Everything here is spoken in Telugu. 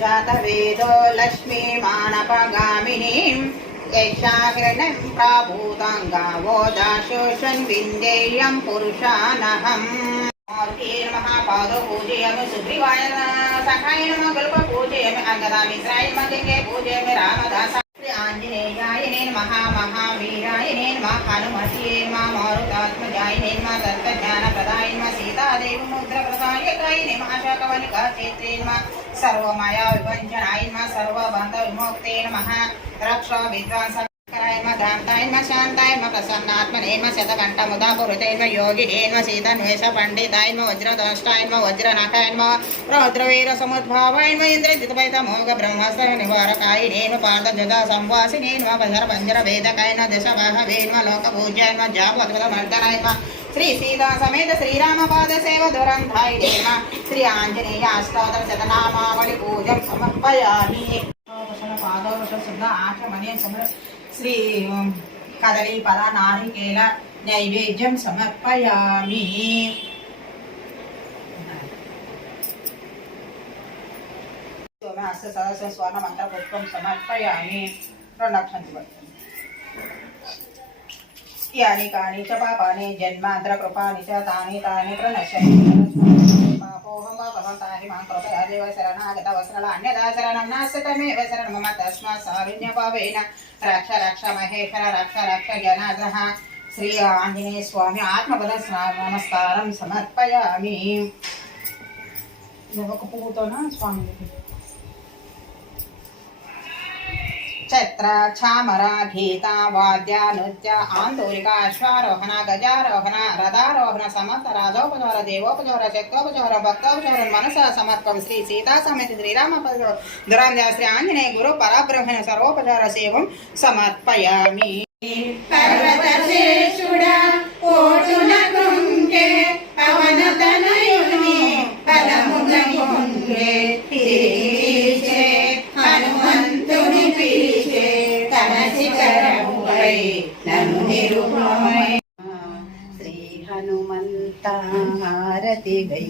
जातवेदो लक्ष्मीमानपगामिनीं यैषा हिरण्यं प्राभूताङ्गावो दाशोषन् विन्देयं पुरुषानहम् महापादो पूजयामि सुग्रीवाय सखाय नमः कल्प पूजयामि अङ्गदामित्राय नमः गङ्गे पूजयामि रामदास श्री आञ्जनेयाय नमः महावीराय नमः हनुमते नमः मारुतात्मजाय नमः तत्त्वज्ञानप्रदाय नमः सीतादेव मुद्रप्रदायकाय नमः शाकवनिका चेत्रे नमः సర్వమయ విభంజనాయమ సర్వబంధ విమోక్తే నమ రక్ష విద్వాంస శాంతాయన్మ శాంతాయన్మ ప్రసన్నాత్మనేన్మ శతకంఠ ముదా కురుతైన్మ యోగినేన్మ సీతన్వేష పండితాయన్మ వజ్రదష్టాయన్మ వజ్రనఖాయన్మ రౌద్రవీర సముద్భావాయన్మ ఇంద్రజితపైత మోగ బ్రహ్మస్త్ర నివారకాయనేన్మ పార్థజుత సంవాసినేన్మ పజర పంజర వేదకాయన దశ వాహవేన్మ లోక పూజాయన్మ జాప మర్దనాయన్మ శ్రీ సీతా సమేత శ్రీరామపాద సేవ దురంధాయ దేవ. శ్రీ ఆంజనేయ అష్టోత్తర శతనామావళి పూజ సమర్పయామి. పాదోపశ శుద్ధ ఆచమనే శ్రీ కదలి పద నారికేల నైవేద్యం సమర్పయామి. సోమ హస్త సదస్య స్వర్ణ మంత్ర పుష్పం సమర్పయామి. రెండు అక్షంతి పడుతుంది. యాని కాని చ పాపాని జన్మాంతర కృపాని చ తాని తాని ప్రణశ్యని పాపోహం పాపహం తాని మాం కృపయా దేవ శరణాగత వసరల అన్యదా శరణం నాస్యతమేవ శరణం మమ తస్మా సావిన్య పావేన రక్ష రక్ష మహేశ్వర రక్ష రక్ష జనార్దన శ్రీ ఆంజనేయ స్వామి ఆత్మబల నమస్కారం సమర్పయామి ఒక పువ్వుతోన స్వామి छत्र क्षामरा, घीता, वाद्या, नृत्य आंदोलिका अश्वारोहण गजारोहण, रदारोहण समर्थ राजोपजोर देवोपजोर शक्तोपजोर भक्तोपजोर मनस, समर्पम, श्री सीता, समेत श्रीराम दुरांध्या, श्री आंजने गुरु, पराब्रह्मण सर्वोपचार सेवं समर्पयामी। తన నన్ను నిరుపమై. శ్రీ హనుమంత హారతి గై